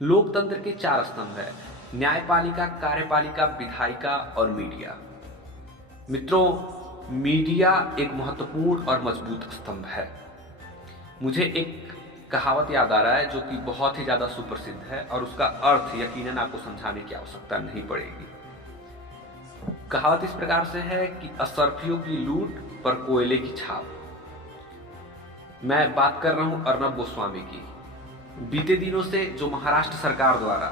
लोकतंत्र के चार स्तंभ है: न्यायपालिका, कार्यपालिका, विधायिका और मीडिया। मित्रों, मीडिया एक महत्वपूर्ण और मजबूत स्तंभ है। मुझे एक कहावत याद आ रहा है जो कि बहुत ही ज्यादा सुप्रसिद्ध है और उसका अर्थ यकीनन आपको समझाने की आवश्यकता नहीं पड़ेगी। कहावत इस प्रकार से है कि असरफियों की लूट पर कोयले की छाप। मैं बात कर रहा हूं अर्नब गोस्वामी की। बीते दिनों से जो महाराष्ट्र सरकार द्वारा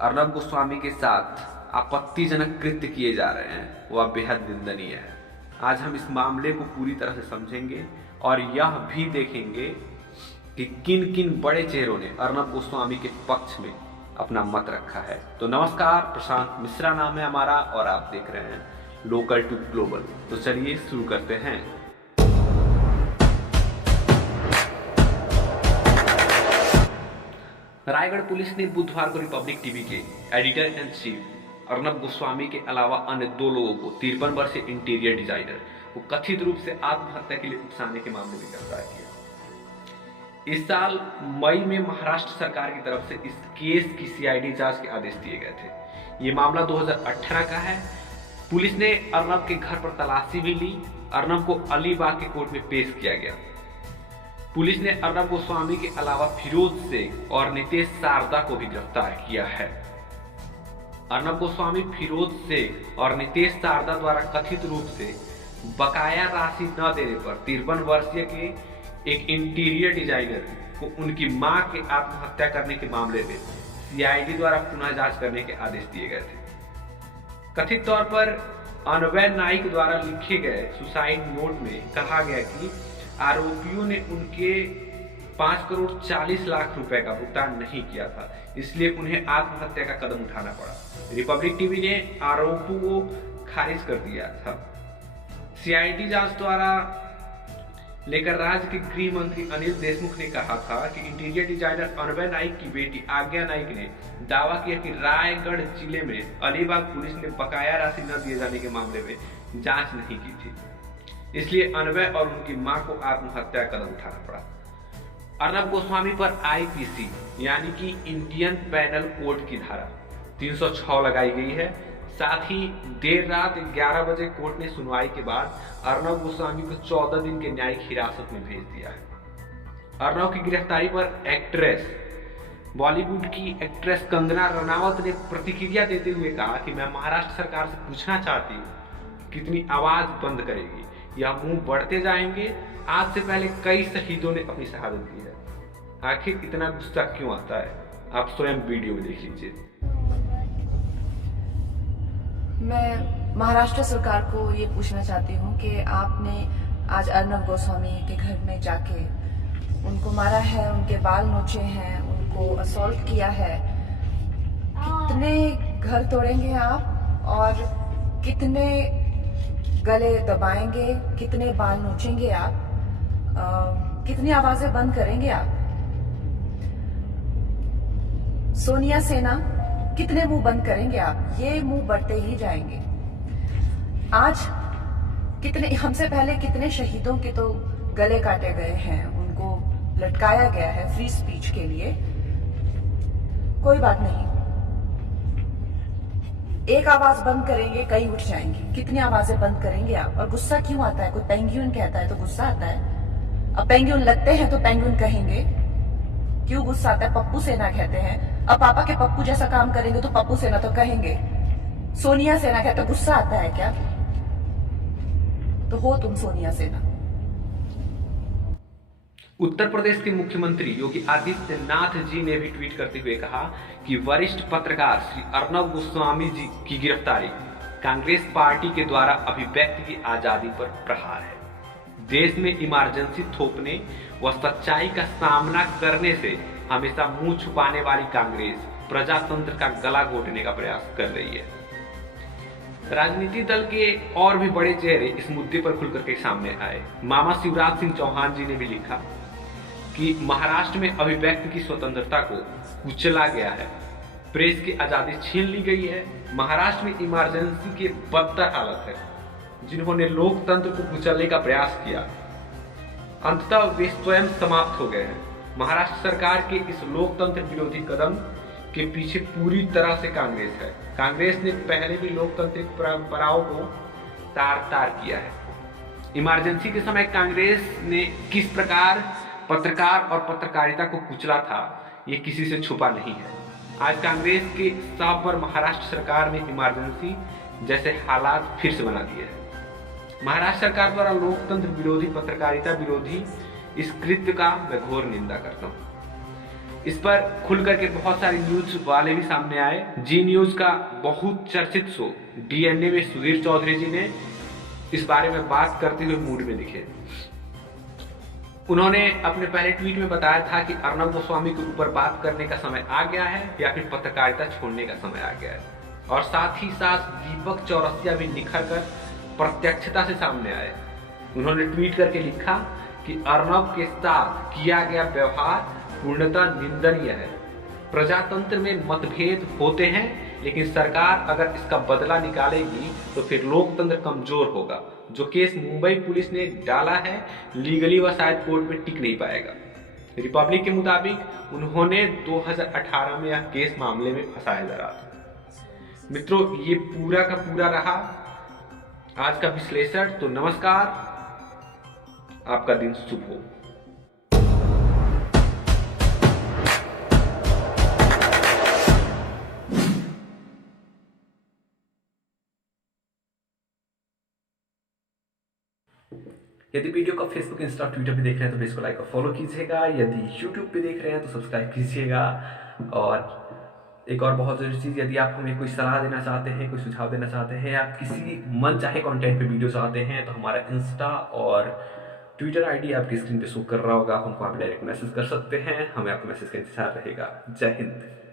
अर्नब गोस्वामी के साथ आपत्तिजनक कृत्य किए जा रहे हैं वह बेहद निंदनीय है। आज हम इस मामले को पूरी तरह से समझेंगे और यह भी देखेंगे कि किन किन बड़े चेहरों ने अर्नब गोस्वामी के पक्ष में अपना मत रखा है। तो नमस्कार, प्रशांत मिश्रा नाम है हमारा और आप देख रहे हैं लोकल टू ग्लोबल। तो चलिए शुरू करते हैं। रायगढ़ पुलिस ने बुधवार को रिपब्लिक टीवी के editor in chief Arnab Goswami के अलावा अन्य 2 लोगों को 53 वर्षीय इंटीरियर डिजाइनर को कथित रूप से आत्महत्या के लिए उकसाने के मामले में गिरफ्तार किया। इस साल मई में महाराष्ट्र सरकार की तरफ से इस केस की सीआईडी जांच के आदेश दिए गए थे। ये मामला 2018 का है। पुलिस ने अर्नब के घर पर तलाशी भी ली। अर्नब को अलीबाग के कोर्ट में पेश किया गया। पुलिस ने अर्नब गोस्वामी के अलावा फिरोज शेख और नितेश शारदा को भी गिरफ्तार किया है। अर्नब गोस्वामी, फिरोज शेख और नितेश शारदा द्वारा कथित रूप से बकाया राशि न देने पर 53 वर्षीय के एक इंटीरियर डिजाइनर को उनकी मां के आत्महत्या करने के मामले में सीआईडी द्वारा पुनः जांच करने के आदेश दिए गए थे। कथित तौर पर अनवय नाइक द्वारा लिखे गए सुसाइड नोट में कहा गया कि आरोपियों ने उनके 5 करोड़ 40 लाख रुपए का भुगतान नहीं किया था, इसलिए उन्हें आत्महत्या का कदम उठाना पड़ा। रिपब्लिक टीवी ने आरोपों को खारिज कर दिया था। सीआईडी जांच द्वारा लेकर राज्य के गृह मंत्री अनिल देशमुख ने कहा था कि इंटीरियर डिजाइनर अनवय नाइक की बेटी आज्ञा नाइक ने दावा किया कि रायगढ़ जिले में अलीबाग पुलिस ने बकाया राशि न दिए जाने के मामले में जांच नहीं की थी, इसलिए अनवय और उनकी मां को आत्महत्या का कदम उठाना पड़ा। अर्नब गोस्वामी पर आईपीसी यानी कि इंडियन पैनल कोड की धारा 306 लगाई गई है। साथ ही देर रात 11 बजे कोर्ट ने सुनवाई के बाद अर्नब गोस्वामी को 14 दिन के न्यायिक हिरासत में भेज दिया है। अर्नब की गिरफ्तारी पर बॉलीवुड की एक्ट्रेस कंगना रनावत ने प्रतिक्रिया देते हुए कहा कि मैं महाराष्ट्र सरकार से पूछना चाहती हूँ कितनी आवाज बंद करेगी या मुंह बढ़ते जाएंगे। आज से पहले कई शहीदों ने अपनी शहादत दी है। आखिर इतना गुस्सा क्यों आता है, आप स्वयं वीडियो में देख लीजिए। मैं महाराष्ट्र सरकार को ये पूछना चाहती हूँ कि आपने आज अर्नब गोस्वामी के घर में जाके उनको मारा है, उनके बाल नोचे हैं, उनको असॉल्ट किया है। कितने घर तोड़ेंगे आप और कितने गले दबाएंगे, कितने बाल नोचेंगे आप, कितनी आवाजें बंद करेंगे आप? सोनिया सेना, कितने मुंह बंद करेंगे आप? ये मुंह बढ़ते ही जाएंगे। आज हमसे पहले कितने शहीदों के तो गले काटे गए हैं, उनको लटकाया गया है फ्री स्पीच के लिए। कोई बात नहीं, एक आवाज बंद करेंगे, कई उठ जाएंगे। कितनी आवाजें बंद करेंगे आप? और गुस्सा क्यों आता है? कोई पेंगुइन कहता है तो गुस्सा आता है। अब पेंगुइन लगते हैं तो पेंगुइन कहेंगे। क्यों गुस्सा आता है? पप्पू सेना कहते हैं। अब पापा के पप्पू जैसा काम करेंगे तो पप्पू सेना तो कहेंगे। सोनिया सेना कहते हैं, गुस्सा आता है क्या? तो हो तुम सोनिया सेना। उत्तर प्रदेश के मुख्यमंत्री योगी आदित्यनाथ जी ने भी ट्वीट करते हुए कहा कि वरिष्ठ पत्रकार श्री अर्नब गोस्वामी जी की गिरफ्तारी कांग्रेस पार्टी के द्वारा अभिव्यक्ति की आजादी पर प्रहार है। देश में इमरजेंसी थोपने व सच्चाई का सामना करने से हमेशा मुंह छुपाने वाली कांग्रेस प्रजातंत्र का गला घोटने का प्रयास कर रही है। राजनीतिक दल के और भी बड़े चेहरे इस मुद्दे पर खुलकर के सामने आए। मामा शिवराज सिंह चौहान जी ने भी लिखा कि महाराष्ट्र में अभिव्यक्ति की स्वतंत्रता को कुचला गया है, प्रेस की आजादी छीन ली गई है। महाराष्ट्र में इमरजेंसी की बदतर हालत है। जिन्होंने लोकतंत्र को कुचलने का प्रयास किया, अंततः वे स्वयं समाप्त हो गए हैं। महाराष्ट्र सरकार के इस लोकतंत्र विरोधी कदम के पीछे पूरी तरह से कांग्रेस है। कांग्रेस ने पहले भी लोकतांत्रिक परंपराओं को तार तार किया है। इमरजेंसी के समय कांग्रेस ने किस प्रकार पत्रकार और पत्रकारिता को कुचला था, ये किसी से छुपा नहीं है। आज कांग्रेस के साब पर महाराष्ट्र सरकार ने इमरजेंसी जैसे हालात फिर से बना दिए हैं। महाराष्ट्र सरकार द्वारा लोकतंत्र विरोधी, पत्रकारिता विरोधी इस कृत्य का मैं घोर निंदा करता हूँ। इस पर खुल करके बहुत सारे न्यूज वाले भी सामने आए। जी न्यूज का बहुत चर्चित शो DNA में सुधीर चौधरी जी ने इस बारे में बात करते हुए मूड में दिखे। उन्होंने अपने पहले ट्वीट में बताया था कि अर्नब गोस्वामी के ऊपर बात करने का समय आ गया है या फिर पत्रकारिता छोड़ने का समय आ गया है। और साथ ही साथ दीपक चौरसिया भी निखर कर प्रत्यक्षता से सामने आए। उन्होंने ट्वीट करके लिखा कि अर्नब के साथ किया गया व्यवहार पूर्णतः निंदनीय है। प्रजातंत्र में मतभेद होते हैं, लेकिन सरकार अगर इसका बदला निकालेगी तो फिर लोकतंत्र कमजोर होगा। जो केस मुंबई पुलिस ने डाला है लीगली वह शायद कोर्ट में टिक नहीं पाएगा। रिपब्लिक के मुताबिक उन्होंने 2018 में यह केस मामले में फंसाया जा रहा था। मित्रों, ये पूरा का पूरा रहा आज का विश्लेषण। तो नमस्कार, आपका दिन शुभ हो। यदि वीडियो को फेसबुक, इंस्टा, ट्विटर पे देख रहे हैं तो पेज को लाइक और फॉलो कीजिएगा। यदि यूट्यूब पे देख रहे हैं तो सब्सक्राइब कीजिएगा। और एक और बहुत जरूरी चीज़, यदि आप हमें कोई सलाह देना चाहते हैं, कोई सुझाव देना चाहते हैं, आप किसी मन चाहे कंटेंट पे वीडियो चाहते हैं, तो हमारा इंस्टा और ट्विटर ID आपकी स्क्रीन पे शो कर रहा होगा। आप हमको आप डायरेक्ट मैसेज कर सकते हैं। हमें आपका मैसेज का इंतजार रहेगा। जय हिंद।